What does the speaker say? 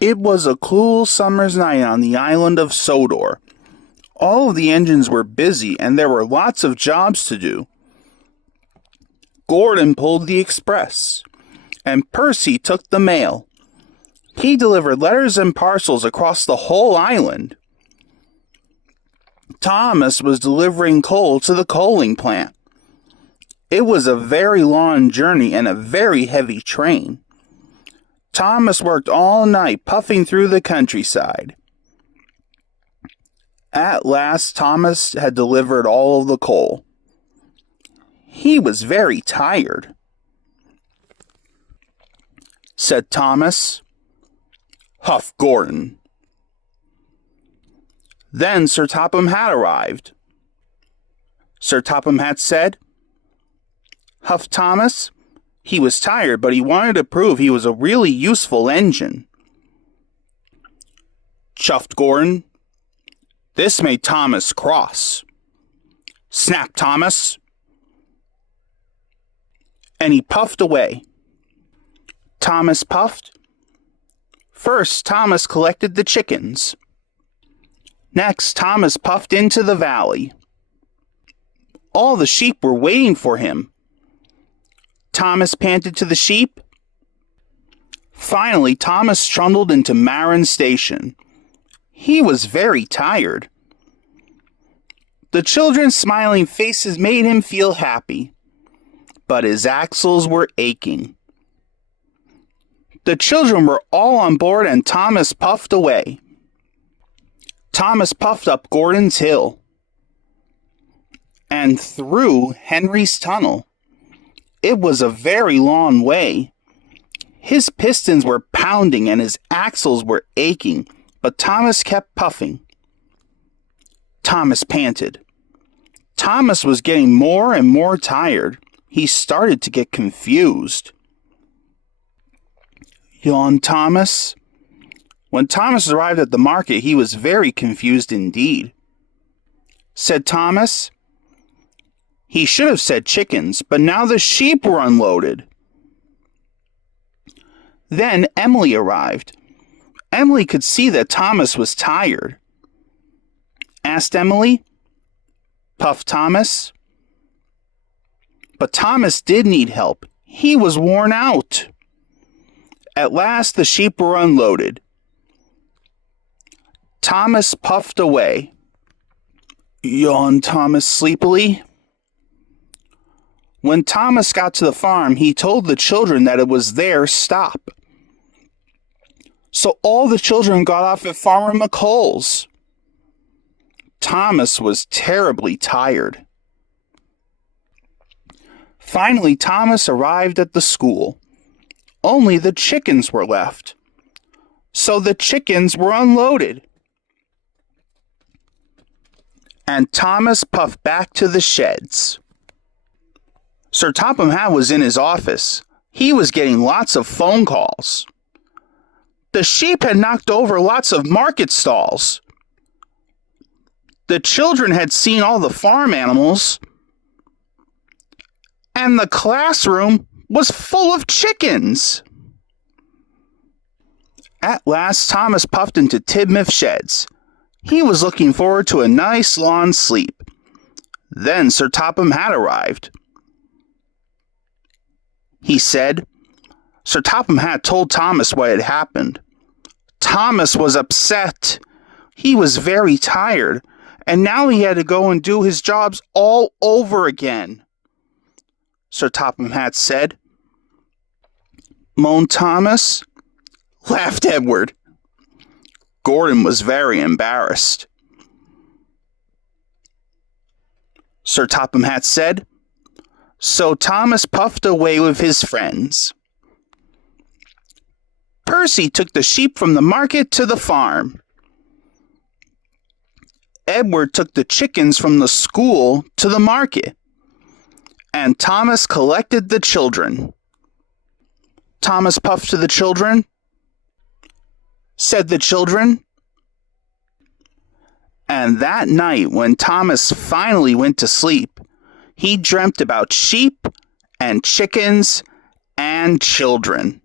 It was a cool summer's night on the island of Sodor. All of the engines were busy and there were lots of jobs to do. Gordon pulled the express, and Percy took the mail. He delivered letters and parcels across the whole island. Thomas was delivering coal to the coaling plant. It was a very long journey and a very heavy train. Thomas worked all night puffing through the countryside. At last, Thomas had delivered all of the coal. He was very tired. Said Thomas. Huff Gordon. Then Sir Topham Hatt arrived. Sir Topham Hatt said, Huff Thomas. He was tired, but he wanted to prove he was a really useful engine. Chuffed Gordon. This made Thomas cross. Snapped Thomas. And he puffed away. Thomas puffed. First, Thomas collected the chickens. Next, Thomas puffed into the valley. All the sheep were waiting for him. Thomas panted to the sheep. Finally, Thomas trundled into Marin Station. He was very tired. The children's smiling faces made him feel happy, but his axles were aching. The children were all on board and Thomas puffed away. Thomas puffed up Gordon's Hill and through Henry's Tunnel. It was a very long way. His pistons were pounding and his axles were aching, but Thomas kept puffing. Thomas panted. Thomas was getting more and more tired. He started to get confused. Yawned Thomas. When Thomas arrived at the market, he was very confused indeed. Said Thomas. He should have said chickens, but now the sheep were unloaded. Then Emily arrived. Emily could see that Thomas was tired. Asked Emily. Puffed Thomas. But Thomas did need help. He was worn out. At last the sheep were unloaded. Thomas puffed away. Yawned Thomas sleepily. When Thomas got to the farm, he told the children that it was their stop. So all the children got off at Farmer McColl's. Thomas was terribly tired. Finally, Thomas arrived at the school. Only the chickens were left. So the chickens were unloaded. And Thomas puffed back to the sheds. Sir Topham Hatt was in his office. He was getting lots of phone calls. The sheep had knocked over lots of market stalls. The children had seen all the farm animals. And the classroom was full of chickens. At last, Thomas puffed into Tidmouth Sheds. He was looking forward to a nice long sleep. Then Sir Topham Hatt arrived. He said, Sir Topham Hatt told Thomas what had happened. Thomas was upset. He was very tired, and now he had to go and do his jobs all over again. Sir Topham Hatt said. Moaned Thomas. Laughed Edward. Gordon was very embarrassed. Sir Topham Hatt said. So Thomas puffed away with his friends. Percy took the sheep from the market to the farm. Edward took the chickens from the school to the market. And Thomas collected the children. Thomas puffed to the children. Said the children. And that night, when Thomas finally went to sleep, he dreamt about sheep and chickens and children.